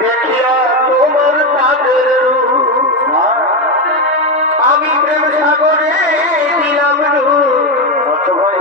দেখিয়া তোমার তাদের আমি প্রেম সাগরে দিলাম কত ভয়